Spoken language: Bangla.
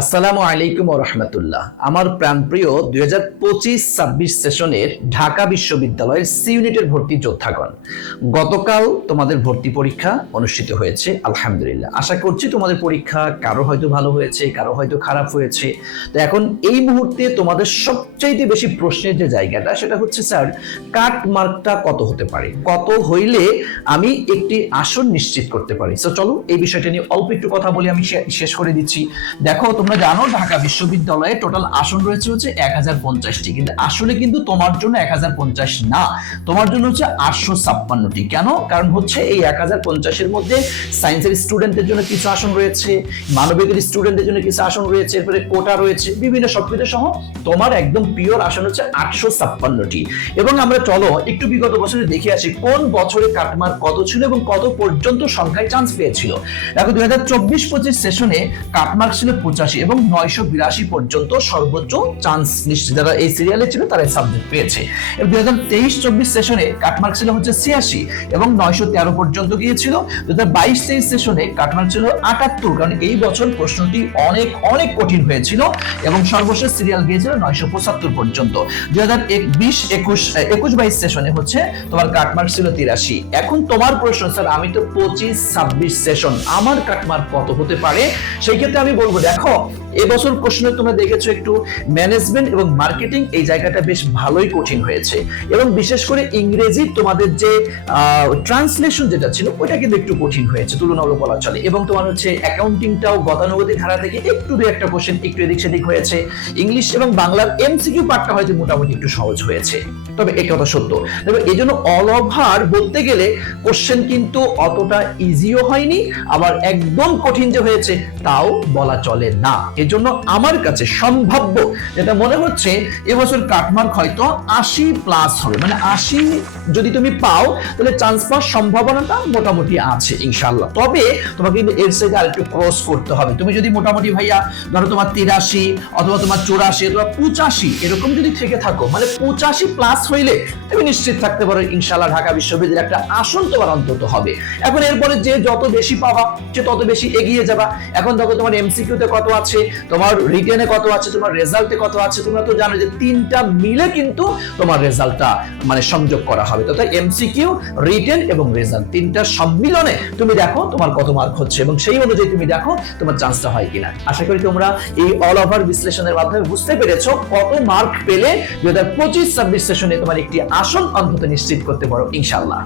আসসালামু আলাইকুম রহমতুল্লাহ। আমার প্রাণপ্রিয় দুই হাজার পঁচিশ ছাব্বিশ সেশনের ঢাকা বিশ্ববিদ্যালয়ের সি ইউনিটের ভর্তি যোদ্ধাগণ। গতকাল তোমাদের ভর্তি পরীক্ষা অনুষ্ঠিত হয়েছে, আলহামদুলিল্লাহ। আশা করছি তোমাদের পরীক্ষা কারও হয়তো ভালো হয়েছে, কারও হয়তো খারাপ হয়েছে। তো এখন এই মুহূর্তে তোমাদের সবচাইতে বেশি প্রশ্নের যে জায়গাটা, সেটা হচ্ছে, স্যার, কাট মার্কটা কত হতে পারে? কত হইলে আমি একটি আসন নিশ্চিত করতে পারি? তো চলো, এই বিষয়টা নিয়ে অল্প একটু কথা বলে, আমি শেষ করে দিচ্ছি। দেখো তোমরা জানো, ঢাকা বিশ্ববিদ্যালয়ে টোটাল আসন রয়েছে হচ্ছে এক হাজার পঞ্চাশটি। কিন্তু আসলে কিন্তু তোমার জন্য এক হাজার পঞ্চাশ না। তোমার জন্য হচ্ছে আটশো ছাপ্পান্নটি। কেন? কারণ হচ্ছে এই এক হাজার পঞ্চাশের মধ্যে সায়েন্সের স্টুডেন্টদের জন্য কিছু আসন রয়েছে, মানবিকের স্টুডেন্টদের জন্য কিছু আসন রয়েছে, এরপরে কোটা রয়েছে, বিভিন্ন সবকিছু সহ তোমার একদম পিওর আসন হচ্ছে আটশো ছাপ্পান্নটি। এবং আমরা চলো একটু বিগত বছরে দেখে আসি কোন বছরে কাটমার কত ছিল এবং কত পর্যন্ত সংখ্যায় চান্স পেয়েছিল। দেখো, দুই হাজার চব্বিশ পঁচিশ সেশনে কাটমার্ক ছিল পঁচাশি। এবং নয়শো বিরাশি পর্যন্ত সর্বোচ্চ চান্স নিশ্চিত। যারা এই সিরিয়ালে ছিল তারা সাবজেক্ট পেয়েছে। দুই হাজার তেইশ চব্বিশ সেশনে কাটমার্ক ছিল হচ্ছে ছিয়াশি এবং নয়শো তেরো পর্যন্ত গিয়েছিল। দু হাজার বাইশ তেইশ সেশনে কাটমার্ক ছিল আটাত্তর, কারণ এই বছর প্রশ্নটি অনেক অনেক কঠিন হয়েছিল এবং সর্বশেষ সিরিয়াল গিয়েছিল নয়শো পঁচাত্তর পর্যন্ত। দুই হাজার বিশ, একুশ একুশ বাইশ সেশনে হচ্ছে তোমার কাটমার্ক ছিল তিরাশি। এখন তোমার প্রশ্ন, স্যার, আমি তো পঁচিশ, ছাব্বিশ সেশন আমার কাটমার্ক কত হতে পারে? সেই ক্ষেত্রে আমি বলব, দেখো off. এবছর প্রশ্ন তোমরা দেখেছ একটু ম্যানেজমেন্ট এবং মার্কেটিং এই জায়গাটা বেশ ভালোই কঠিন হয়েছে। এবং বিশেষ করে ইংরেজি তোমাদের যে ট্রান্সলেশন যেটা ছিল, ওটা কিন্তু একটু কঠিন হয়েছে, তুলনামূলক বলা চলে। এবং তোমার হচ্ছে অ্যাকাউন্টিংটাও গতানুগতিক ধারা থেকে একটু দু একটা কোশ্চেন একটু এদিক সেদিক হয়েছে। ইংলিশ এবং বাংলার এমসিকিউ পার্টটা হয়তো মোটামুটি একটু সহজ হয়েছে। তবে এই কথা সত্য। তবে এই জন্য অল ওভার বলতে গেলে কোশ্চেন কিন্তু অতটা ইজিও হয়নি, আবার একদম কঠিন যে হয়েছে, তাও বলা চলে না। এজন্য আমার কাছে সম্ভাব্য, যেটা মনে হচ্ছে এবছর কাটমার্ক হয়তো আশি প্লাস হবে। মানে আশি যদি তুমি পাও, তাহলে চান্স পাওয়ার সম্ভাবনাটা মোটামুটি আছে ইনশাল্লাহ তবে তোমাকে কিন্তু এর সাথে আরেকটু ক্রস করতে হবে। তুমি যদি মোটামুটি ভাইয়া, ধরো তোমার তিরাশি অথবা তোমার চৌরাশি অথবা পঁচাশি, এরকম যদি থেকে থাকো মানে পঁচাশি প্লাস হইলে তুমি নিশ্চিত থাকতে পারো ইনশাল্লাহ ঢাকা বিশ্ববিদ্যালয়ের একটা আসন তোমার অন্তত হবে। এখন এরপরে যে যত বেশি পাবা, সে তত বেশি এগিয়ে যাবা। এখন দেখো তোমার এমসিকিউতে কত আছে তোমার রিটেনে কত আছে, তোমার রেজাল্টে কত আছে, তোমরা তো জানো যে তিনটা মিলে কিন্তু তোমার রেজাল্টটা মানে সংযোগ করা হবে। তাই এমসিকিউ রিটেন এবং রেজাল্ট তিনটা সম্মিলনে তুমি দেখো তোমার কত মার্ক হচ্ছে এবং সেই অনুযায়ী তুমি দেখো তোমার চান্সটা হয় কিনা। আশা করি তোমরা এই অল ওভার বিশ্লেষণের মাধ্যমে বুঝতে পেরেছ কত মার্ক পেলে দু হাজার পঁচিশ ছাব্বিশ সেশনে তোমার একটি আসন অন্তত নিশ্চিত করতে পারো ইনশাল্লাহ